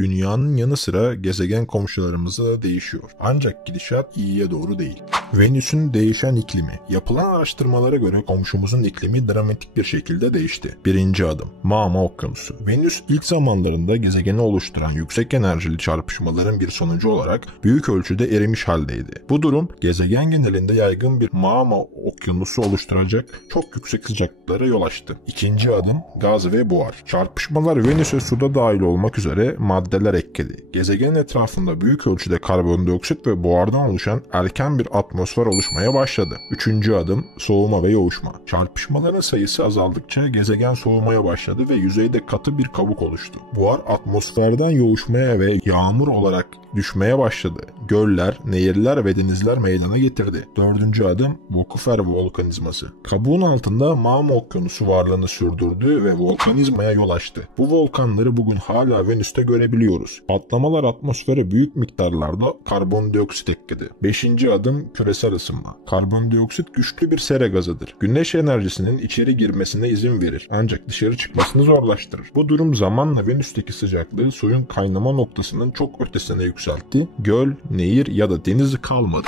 Dünyanın yanı sıra gezegen komşularımızda da değişiyor. Ancak gidişat iyiye doğru değil. Venüs'ün değişen iklimi. Yapılan araştırmalara göre komşumuzun iklimi dramatik bir şekilde değişti. Birinci adım. Mama Okyanusu. Venüs ilk zamanlarında gezegeni oluşturan yüksek enerjili çarpışmaların bir sonucu olarak büyük ölçüde erimiş haldeydi. Bu durum gezegen genelinde yaygın bir Mama Okyanusu oluşturacak çok yüksek sıcaklıklara yol açtı. İkinci adım. Gaz ve buhar. Çarpışmalar Venüs'e suda dahil olmak üzere maddeler ekledi. Gezegenin etrafında büyük ölçüde karbondioksit ve buhardan oluşan erken bir atmosfer oluşmaya başladı. Üçüncü adım. Soğuma ve yoğuşma. Çarpışmaların sayısı azaldıkça gezegen soğumaya başladı ve yüzeyde katı bir kabuk oluştu. Buhar atmosferden yoğuşmaya ve yağmur olarak düşmeye başladı. Göller, nehirler ve denizler meydana getirdi. Dördüncü adım. Vokufer volkanizması. Kabuğun altında Mama Okyanusu varlığını sürdürdü ve volkanizmaya yol açtı. Bu volkanları bugün hala Venüs'te görebiliyoruz. Patlamalar atmosfere büyük miktarlarda karbondioksit ekledi. Beşinci adım. Küresel ısınma. Karbondioksit güçlü bir sera gazıdır. Güneş enerjisinin içeri girmesine izin verir ancak dışarı çıkmasını zorlaştırır. Bu durum zamanla Venüs'teki sıcaklığı suyun kaynama noktasının çok ötesine yükseltti. Göl, nehir ya da deniz kalmadı.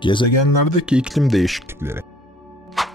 Gezegenlerdeki iklim değişiklikleri.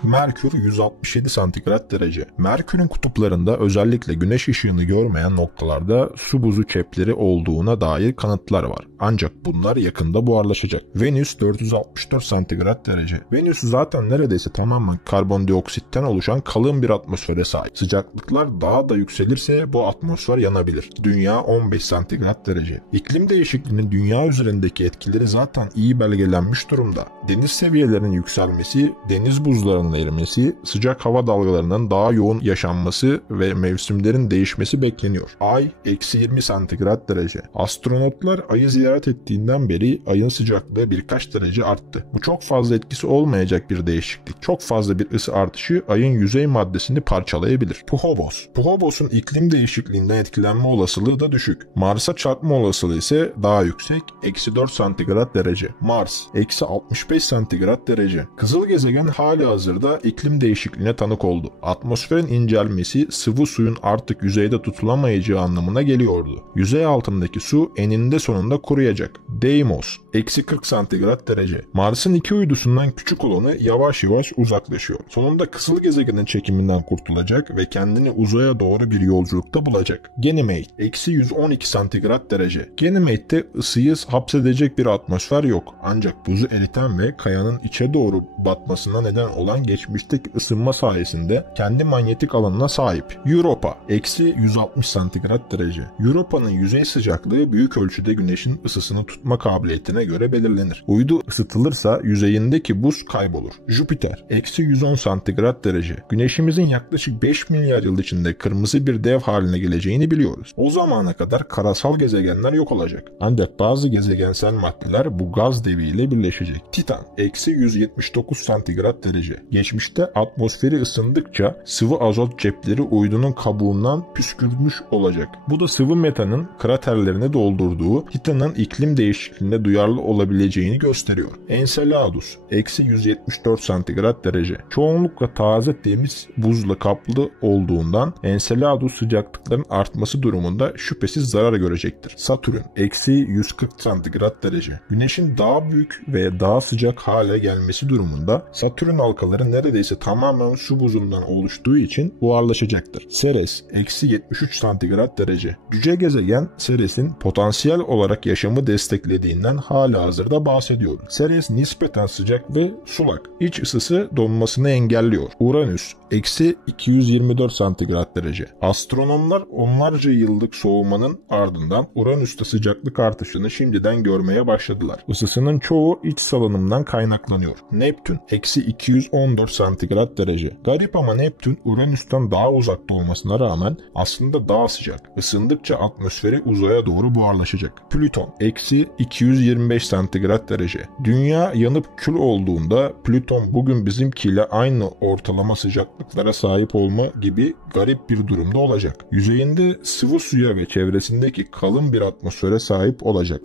Merkür 167 santigrat derece. Merkür'ün kutuplarında özellikle güneş ışığını görmeyen noktalarda su buzu çepleri olduğuna dair kanıtlar var. Ancak bunlar yakında buharlaşacak. Venüs 464 santigrat derece. Venüs zaten neredeyse tamamen karbondioksitten oluşan kalın bir atmosfere sahip. Sıcaklıklar daha da yükselirse bu atmosfer yanabilir. Dünya 15 santigrat derece. İklim değişikliğinin dünya üzerindeki etkileri zaten iyi belgelenmiş durumda. Deniz seviyelerinin yükselmesi, deniz buzlarının erimesi, sıcak hava dalgalarının daha yoğun yaşanması ve mevsimlerin değişmesi bekleniyor. Ay -20 santigrat derece. Astronotlar Ay'ı ziyaret ettiğinden beri Ay'ın sıcaklığı birkaç derece arttı. Bu çok fazla etkisi olmayacak bir değişiklik. Çok fazla bir ısı artışı Ay'ın yüzey maddesini parçalayabilir. Phobos. Phobos'un iklim değişikliğinden etkilenme olasılığı da düşük. Mars'a çarpma olasılığı ise daha yüksek. -4 santigrat derece. Mars -65 santigrat derece. Kızıl gezegen halihazırda iklim değişikliğine tanık oldu. Atmosferin incelmesi sıvı suyun artık yüzeyde tutulamayacağı anlamına geliyordu. Yüzey altındaki su eninde sonunda kuruyacak. Deimos -40 santigrat derece. Mars'ın iki uydusundan küçük olanı yavaş yavaş uzaklaşıyor. Sonunda kızıl gezegenin çekiminden kurtulacak ve kendini uzaya doğru bir yolculukta bulacak. Ganymede -112 santigrat derece. Ganymede'de ısıyı hapsedecek bir atmosfer yok. Ancak buzu eriten ve kayanın içe doğru batmasına neden olan geçmişteki ısınma sayesinde kendi manyetik alanına sahip. Europa -160 santigrat derece. Europa'nın yüzey sıcaklığı büyük ölçüde güneşin ısısını tutma kabiliyetine göre belirlenir. Uydu ısıtılırsa yüzeyindeki buz kaybolur. Jüpiter -110 santigrat derece. Güneşimizin yaklaşık 5 milyar yıl içinde kırmızı bir dev haline geleceğini biliyoruz. O zamana kadar karasal gezegenler yok olacak. Ancak bazı gezegensel maddeler bu gaz deviyle birleşecek. Titan -179 santigrat derece. Geçmişte atmosferi ısındıkça sıvı azot cepleri uydunun kabuğundan püskürmüş olacak. Bu da sıvı metanın kraterlerini doldurduğu Titan'ın iklim değişikliğine duyarlı olabileceğini gösteriyor. Enceladus -174 santigrat derece. Çoğunlukla taze temiz buzla kaplı olduğundan Enceladus sıcaklıkların artması durumunda şüphesiz zarar görecektir. Satürn -140 santigrat derece. Güneşin daha büyük ve daha sıcak hale gelmesi durumunda Satürn halkaları neredeyse tamamen su buzundan oluştuğu için buharlaşacaktır. Ceres -73 santigrat derece. Cüce gezegen Ceres'in potansiyel olarak yaşamı desteklediğinden halihazırda bahsediyoruz. Ceres nispeten sıcak ve sulak. İç ısısı donmasını engelliyor. Uranüs -224 santigrat derece. Astronomlar onlarca yıllık soğumanın ardından Uranüs'te sıcaklık artışını şimdiden görmeye başladılar. Isısının çoğu iç salınımdan kaynaklanıyor. Neptün -214 santigrat derece. Garip ama Neptün Uranüs'ten daha uzakta olmasına rağmen aslında daha sıcak. Isındıkça atmosferi uzaya doğru buharlaşacak. Plüton -225 santigrat derece. Dünya yanıp kül olduğunda Plüton bugün bizimkiyle aynı ortalama sıcaklıklara sahip olma gibi garip bir durumda olacak. Yüzeyinde sıvı suya ve çevresindeki kalın bir atmosfere sahip olacak.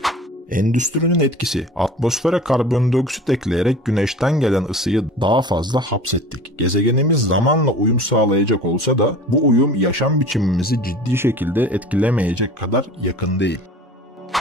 Endüstrinin etkisi. Atmosfere karbondioksit ekleyerek güneşten gelen ısıyı daha fazla hapsettik. Gezegenimiz zamanla uyum sağlayacak olsa da bu uyum yaşam biçimimizi ciddi şekilde etkilemeyecek kadar yakın değil.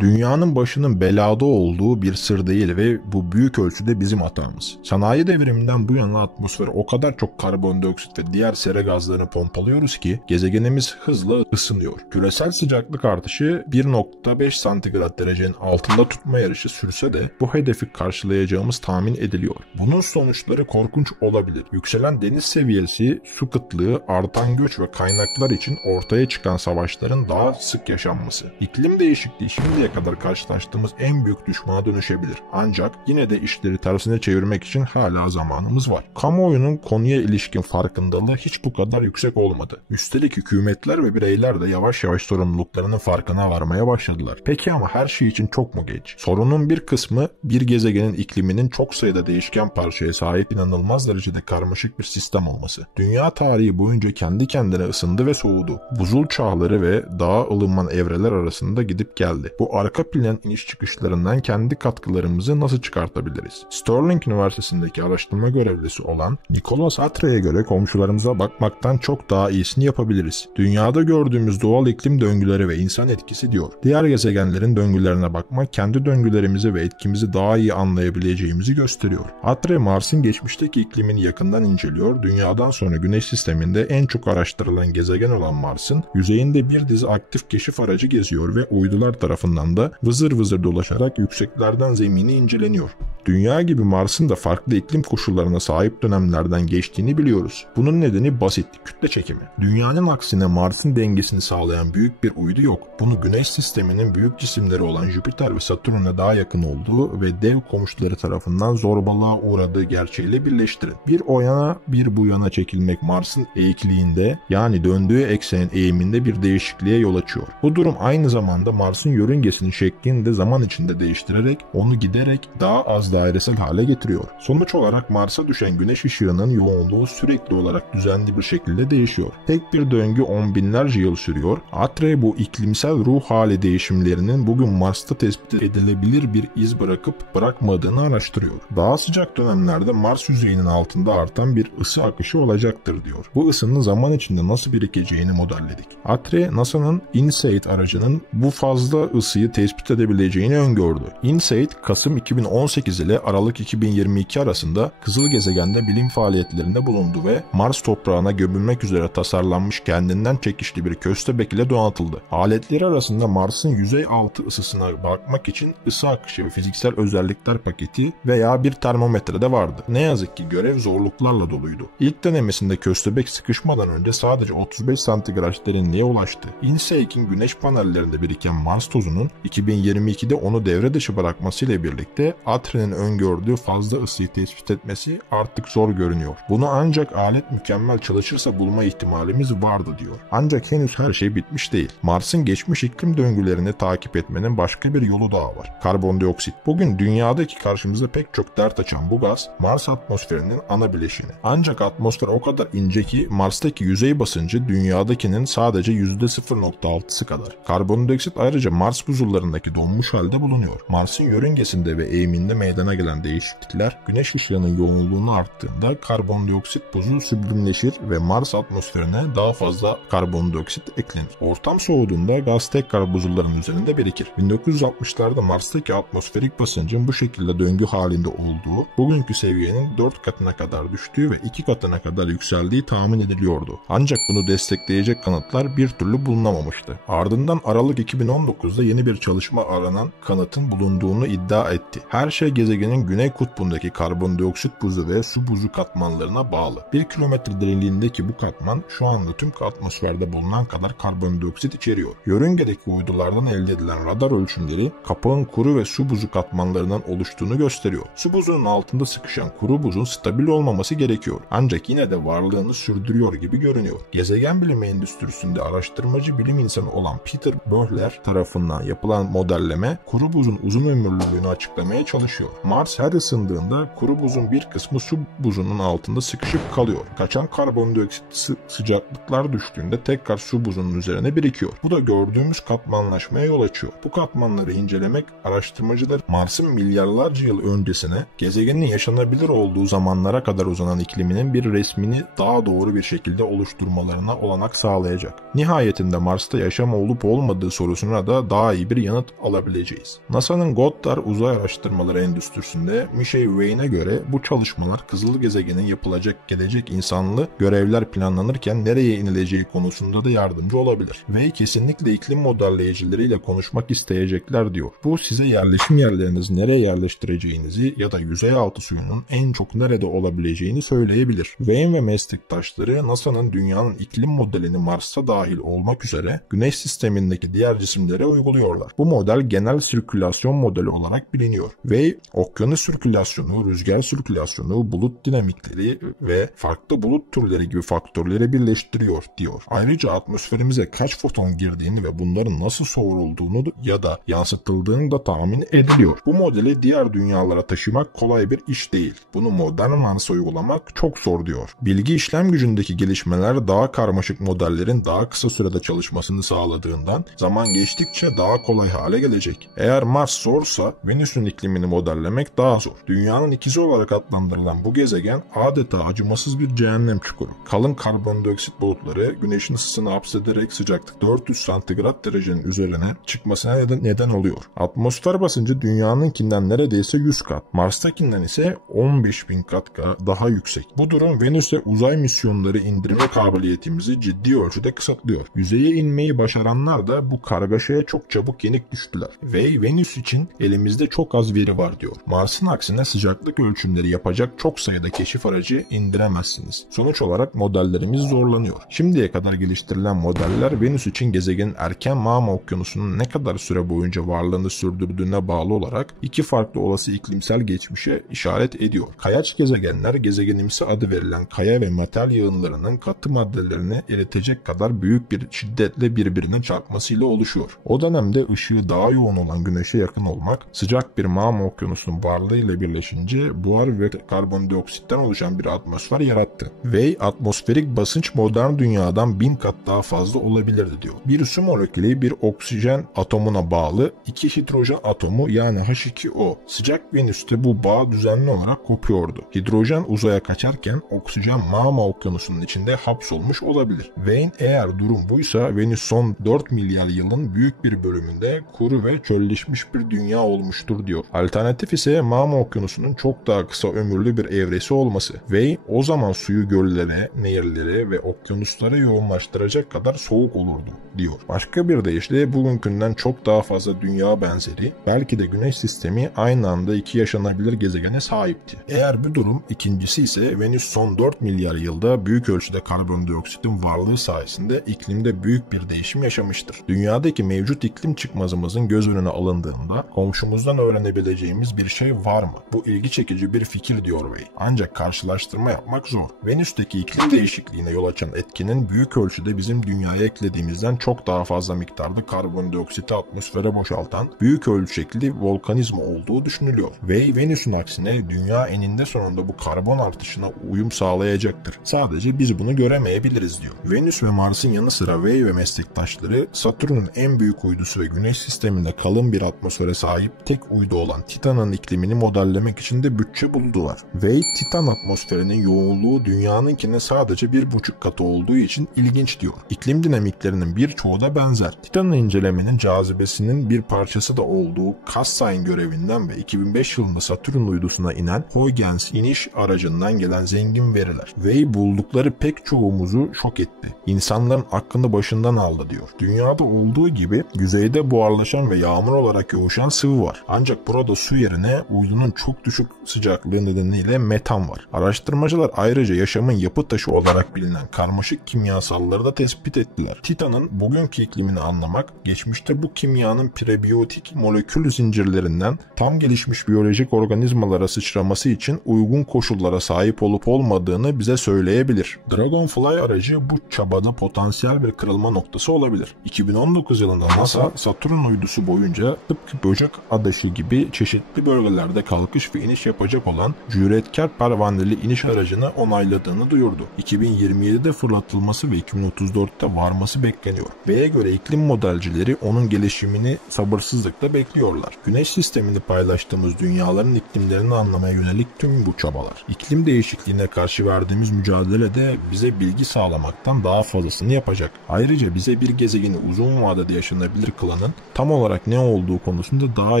Dünyanın başının belada olduğu bir sır değil ve bu büyük ölçüde bizim hatamız. Sanayi devriminden bu yana atmosfere o kadar çok karbondioksit ve diğer sera gazlarını pompalıyoruz ki gezegenimiz hızla ısınıyor. Küresel sıcaklık artışı 1,5 santigrat derecenin altında tutma yarışı sürse de bu hedefi karşılayacağımız tahmin ediliyor. Bunun sonuçları korkunç olabilir. Yükselen deniz seviyesi, su kıtlığı, artan göç ve kaynaklar için ortaya çıkan savaşların daha sık yaşanması. İklim değişikliği şimdiye kadar karşılaştığımız en büyük düşmana dönüşebilir. Ancak yine de işleri tersine çevirmek için hala zamanımız var. Kamuoyunun konuya ilişkin farkındalığı hiç bu kadar yüksek olmadı. Üstelik hükümetler ve bireyler de yavaş yavaş sorumluluklarının farkına varmaya başladılar. Peki ama her şey için çok mu geç? Sorunun bir kısmı bir gezegenin ikliminin çok sayıda değişken parçaya sahip inanılmaz derecede karmaşık bir sistem olması. Dünya tarihi boyunca kendi kendine ısındı ve soğudu. Buzul çağları ve daha ılıman evreler arasında gidip geldi. Bu arka plan iniş çıkışlarından kendi katkılarımızı nasıl çıkartabiliriz? Sterling Üniversitesi'ndeki araştırma görevlisi olan Nicholas Atre'ye göre komşularımıza bakmaktan çok daha iyisini yapabiliriz. Dünyada gördüğümüz doğal iklim döngüleri ve insan etkisi diyor. Diğer gezegenlerin döngülerine bakmak kendi döngülerimizi ve etkimizi daha iyi anlayabileceğimizi gösteriyor. Atre, Mars'ın geçmişteki iklimini yakından inceliyor. Dünyadan sonra Güneş sisteminde en çok araştırılan gezegen olan Mars'ın yüzeyinde bir dizi aktif keşif aracı geziyor ve uydular tarafından da vızır vızır dolaşarak yükseklerden zemini inceleniyor. Dünya gibi Mars'ın da farklı iklim koşullarına sahip dönemlerden geçtiğini biliyoruz. Bunun nedeni basit, kütle çekimi. Dünyanın aksine Mars'ın dengesini sağlayan büyük bir uydu yok. Bunu Güneş sisteminin büyük cisimleri olan Jüpiter ve Satürn'e daha yakın olduğu ve dev komşuları tarafından zorbalığa uğradığı gerçeğiyle birleştirin. Bir o yana bir bu yana çekilmek Mars'ın eğikliğinde, yani döndüğü eksenin eğiminde bir değişikliğe yol açıyor. Bu durum aynı zamanda Mars'ın yörüngesinin şeklini de zaman içinde değiştirerek onu giderek daha az dairesel hale getiriyor. Sonuç olarak Mars'a düşen güneş ışığının yoğunluğu sürekli olarak düzenli bir şekilde değişiyor. Tek bir döngü on binlerce yıl sürüyor. Atre bu iklimsel ruh hali değişimlerinin bugün Mars'ta tespit edilebilir bir iz bırakıp bırakmadığını araştırıyor. Daha sıcak dönemlerde Mars yüzeyinin altında artan bir ısı akışı olacaktır diyor. Bu ısının zaman içinde nasıl birikeceğini modelledik. Atre, NASA'nın InSight aracının bu fazla ısıyı tespit edebileceğini öngördü. InSight, Kasım 2018 ile Aralık 2022 arasında kızıl gezegende bilim faaliyetlerinde bulundu ve Mars toprağına gömülmek üzere tasarlanmış kendinden çekişli bir köstebek ile donatıldı. Aletleri arasında Mars'ın yüzey altı ısısına bakmak için ısı akışı ve fiziksel özellikler paketi veya bir termometre de vardı. Ne yazık ki görev zorluklarla doluydu. İlk denemesinde köstebek sıkışmadan önce sadece 35 santigrat derinliğe ulaştı. InSight'in güneş panellerinde biriken Mars tozunun 2022'de onu devre dışı bırakmasıyla birlikte Atre'nin öngördüğü fazla ısıyı tespit etmesi artık zor görünüyor. Bunu ancak alet mükemmel çalışırsa bulma ihtimalimiz vardı diyor. Ancak henüz her şey bitmiş değil. Mars'ın geçmiş iklim döngülerini takip etmenin başka bir yolu daha var. Karbondioksit. Bugün dünyadaki karşımıza pek çok dert açan bu gaz Mars atmosferinin ana bileşeni. Ancak atmosfer o kadar ince ki Mars'taki yüzey basıncı dünyadakinin sadece %0,6'sı kadar. Karbondioksit ayrıca Mars buzullarındaki donmuş halde bulunuyor. Mars'ın yörüngesinde ve eğiminde meydana gelen değişiklikler güneş ışığının yoğunluğunu arttığında karbondioksit buzu süblimleşir ve Mars atmosferine daha fazla karbondioksit eklenir. Ortam soğuduğunda gaz tekrar buzulların üzerinde birikir. 1960'larda Mars'taki atmosferik basıncın bu şekilde döngü halinde olduğu, bugünkü seviyenin 4 katına kadar düştüğü ve 2 katına kadar yükseldiği tahmin ediliyordu. Ancak bunu destekleyecek kanıtlar bir türlü bulunamamıştı. Ardından Aralık 2019'da yeni bir çalışma aranan kanıtın bulunduğunu iddia etti. Her şey gezegenin güney kutbundaki karbondioksit buzu ve su buzu katmanlarına bağlı. 1 kilometre derinliğindeki bu katman şu anda tüm atmosferde bulunan kadar karbondioksit içeriyor. Yörüngedeki uydulardan elde edilen radar ölçümleri kapağın kuru ve su buzu katmanlarından oluştuğunu gösteriyor. Su buzunun altında sıkışan kuru buzun stabil olmaması gerekiyor. Ancak yine de varlığını sürdürüyor gibi görünüyor. Gezegen bilimi endüstrisinde araştırmacı bilim insanı olan Peter Böhler tarafından yapılan modelleme kuru buzun uzun ömürlülüğünü açıklamaya çalışıyor. Mars her ısındığında kuru buzun bir kısmı su buzunun altında sıkışıp kalıyor. Kaçan karbondioksit sıcaklıklar düştüğünde tekrar su buzunun üzerine birikiyor. Bu da gördüğümüz katmanlaşmaya yol açıyor. Bu katmanları incelemek araştırmacılar Mars'ın milyarlarca yıl öncesine, gezegenin yaşanabilir olduğu zamanlara kadar uzanan ikliminin bir resmini daha doğru bir şekilde oluşturmalarına olanak sağlayacak. Nihayetinde Mars'ta yaşam olup olmadığı sorusuna da daha iyi bir yanıt alabileceğiz. NASA'nın Goddard Uzay Araştırmaları Endüstrisi'nde Michel Wayne'e göre bu çalışmalar kızıl gezegenin yapılacak gelecek insanlı görevler planlanırken nereye inileceği konusunda da yardımcı olabilir. Ve kesinlikle iklim modelleyicileriyle konuşmak isteyecekler diyor. Bu size yerleşim yerlerinizi nereye yerleştireceğinizi ya da yüzey altı suyunun en çok nerede olabileceğini söyleyebilir. Wayne ve meslektaşları NASA'nın dünyanın iklim modelini Mars'a dahil olmak üzere Güneş sistemindeki diğer cisimlere uyguluyorlar. Bu model genel sirkülasyon modeli olarak biliniyor. Ve okyanus sirkülasyonu, rüzgar sirkülasyonu, bulut dinamikleri ve farklı bulut türleri gibi faktörleri birleştiriyor diyor. Ayrıca atmosferimize kaç foton girdiğini ve bunların nasıl soğurulduğunu ya da yansıtıldığını da tahmin ediliyor. Bu modeli diğer dünyalara taşımak kolay bir iş değil. Bunu modern Mars'a uygulamak çok zor diyor. Bilgi işlem gücündeki gelişmeler daha karmaşık modellerin daha kısa sürede çalışmasını sağladığından zaman geçtikçe daha kolay hale gelecek. Eğer Mars zorsa Venüs'ün iklimini modellemek daha zor. Dünyanın ikizi olarak adlandırılan bu gezegen adeta acımasız bir cehennem çukuru. Kalın karbondioksit bulutları Güneş'in ısısını hapsederek sıcaklık 400 santigrat derecenin üzerine çıkmasına neden oluyor. Atmosfer basıncı Dünya'nınkinden neredeyse 100 kat, Mars'takinden ise 15.000 kat daha yüksek. Bu durum Venüs'e uzay misyonları indirme kabiliyetimizi ciddi ölçüde kısıtlıyor. Yüzeye inmeyi başaranlar da bu kargaşaya çok çabuk yenik düştüler. Ve Venüs için elimizde çok az veri var diyor. Mars'ın aksine sıcaklık ölçümleri yapacak çok sayıda keşif aracı indiremezsiniz. Sonuç olarak modellerimiz zorlanıyor. Şimdiye kadar geliştirilen modeller Venüs için gezegenin erken mağma okyanusunun ne kadar süre boyunca varlığını sürdürdüğüne bağlı olarak iki farklı olası iklimsel geçmişe işaret ediyor. Kayaç gezegenler gezegenimsi adı verilen kaya ve metal yığınlarının katı maddelerini eritecek kadar büyük bir şiddetle birbirine çarpmasıyla oluşuyor. O dönemde ışığı daha yoğun olan Güneş'e yakın olmak, sıcak bir mağma okyanusunun varlığıyla birleşince buhar ve karbondioksitten oluşan bir atmosfer yarattı. Ve atmosferik basınç modern dünyadan 1000 kat daha fazla olabilirdi diyor. Bir su molekülü bir oksijen atomuna bağlı, iki hidrojen atomu yani H2O. Sıcak Venüs'te bu bağ düzenli olarak kopuyordu. Hidrojen uzaya kaçarken oksijen mağma okyanusunun içinde hapsolmuş olabilir. Wayne eğer durum buysa Venüs son 4 milyar yılın büyük bir bölümünde kuru ve çölleşmiş bir dünya olmuştur diyor. Alternatif ise mağma okyanusunun çok daha kısa ömürlü bir evresi olması. Wayne o zaman suyu göllere, nehirlere ve okyanuslara yoğunlaştıracak kadar soğuk olurdu diyor. Başka bir deyişle bugünkünden çok daha fazla dünya benzeri, belki de Güneş sistemi aynı anda iki yaşanabilir gezegene sahipti. Eğer bu durum ikincisi ise Venüs son 4 milyar yılda büyük ölçüde karbondioksitin varlığı sayesinde iklimde büyük bir değişim yaşamıştır. Dünyadaki mevcut iklim çıkmazımızın göz önüne alındığında komşumuzdan öğrenebileceğimiz bir şey var mı? Bu ilgi çekici bir fikir diyor Way. Ancak karşılaştırma yapmak zor. Venüs'teki iklim değişikliğine yol açan etkinin büyük ölçüde bizim dünyaya eklediğimizden çok daha fazla miktarda karbondioksiti atmosfere boşaltan büyük ölçekli volkanizma olduğu düşünülüyor. Ve Venüs'ün aksine dünya eninde sonunda bu karbon artışına uyum sağlayacaktır. Sadece biz bunu göremeyebiliriz diyor. Venüs ve Mars'ın yanı sıra Way ve meslektaşları Satürn'ün en büyük uydusu ve Güneş sisteminde kalın bir atmosfere sahip tek uydu olan Titan'ın iklimini modellemek için de bütçe buldular. Way, Titan atmosferinin yoğunluğu dünyanınkine sadece 1,5 katı olduğu için ilginç diyor. İklim dinamiklerinin birçoğu da benzer. Titan'ı incelemenin cazibesinin bir parçası da olduğu Cassini görevinden ve 2005 yılında Satürn uydusuna inen Huygens iniş aracından gelen zengin veriler. Way buldukları pek çoğumuzu şok etti. İnsanların aklını başından aldı diyor. Dünyada olduğu gibi yüzeyde buharlaşan ve yağmur olarak yoğuşan sıvı var. Ancak burada su yerine uydunun çok düşük sıcaklığı nedeniyle metan var. Araştırmacılar ayrıca yaşamın yapı taşı olarak bilinen karmaşık kimyasalları da tespit ettiler. Titan'ın bugünkü iklimini anlamak, geçmişte bu kimyanın prebiyotik molekül zincirlerinden tam gelişmiş biyolojik organizmalara sıçraması için uygun koşullara sahip olup olmadığını bize söyleyebilir. Dragonfly aracı bu çabada potansiyel bir kırılma noktası olabilir. 2019 yılında NASA Satürn uydusu boyunca tıpkı böcek adaşı gibi çeşitli bölgelerde kalkış ve iniş yapacak olan cüretkar pervaneli iniş aracını onayladığını duyurdu. 2027'de fırlatılması ve 2034'te varması bekleniyor. B'ye göre iklim modelcileri onun gelişimini sabırsızlıkla bekliyorlar. Güneş sistemini paylaştığımız dünyaların iklimlerini anlamaya yönelik tüm bu çabalar, iklim değişikliğine karşı verdiğimiz mücadelede bize bilgi sağlamaktan daha fazlasını yapacak. Ayrıca bize bir gezegeni uzun vadede yaşanabilir kılanın tam olarak ne olduğu konusunda daha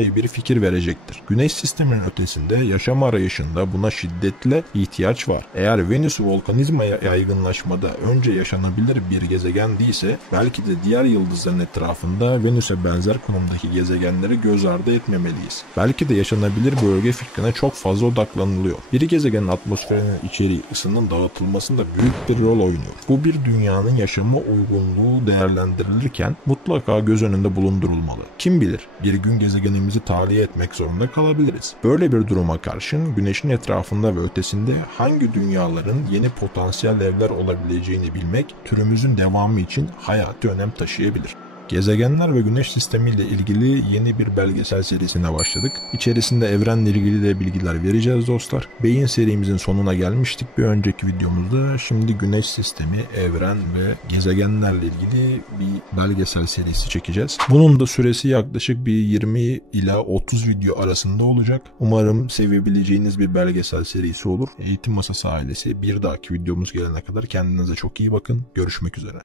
iyi bir fikir verecektir. Güneş sisteminin ötesinde yaşam arayışında buna şiddetle ihtiyaç var. Eğer Venüs volkanizma yaygınlaşmada önce yaşanabilir bir gezegen değilse, belki de diğer yıldızların etrafında Venüs'e benzer konumdaki gezegenleri göz ardı etmemeliyiz. Belki de yaşanabilir bölge fikrine çok fazla odaklanılıyor. Bir gezegenin atmosferinin içeriği ısının dağıtılmasında büyük bir rol oynuyor. Bu bir dünyanın yaşama uygunluğu değerlendirilirken mutlaka göz önünde bulundurulmalı. Kim bilir, bir gün gezegenimizi tahliye etmek zorunda kalabiliriz. Böyle bir duruma karşın Güneş'in etrafında ve ötesinde hangi dünyaların yeni potansiyel evler olabileceğini bilmek türümüzün devamı için hayati önem taşıyabilir. Gezegenler ve Güneş sistemi ile ilgili yeni bir belgesel serisine başladık. İçerisinde evrenle ilgili de bilgiler vereceğiz dostlar. Beyin serimizin sonuna gelmiştik bir önceki videomuzda. Şimdi Güneş sistemi, evren ve gezegenlerle ilgili bir belgesel serisi çekeceğiz. Bunun da süresi yaklaşık bir 20 ila 30 video arasında olacak. Umarım sevebileceğiniz bir belgesel serisi olur. Eğitim Masası ailesi, bir dahaki videomuz gelene kadar kendinize çok iyi bakın. Görüşmek üzere.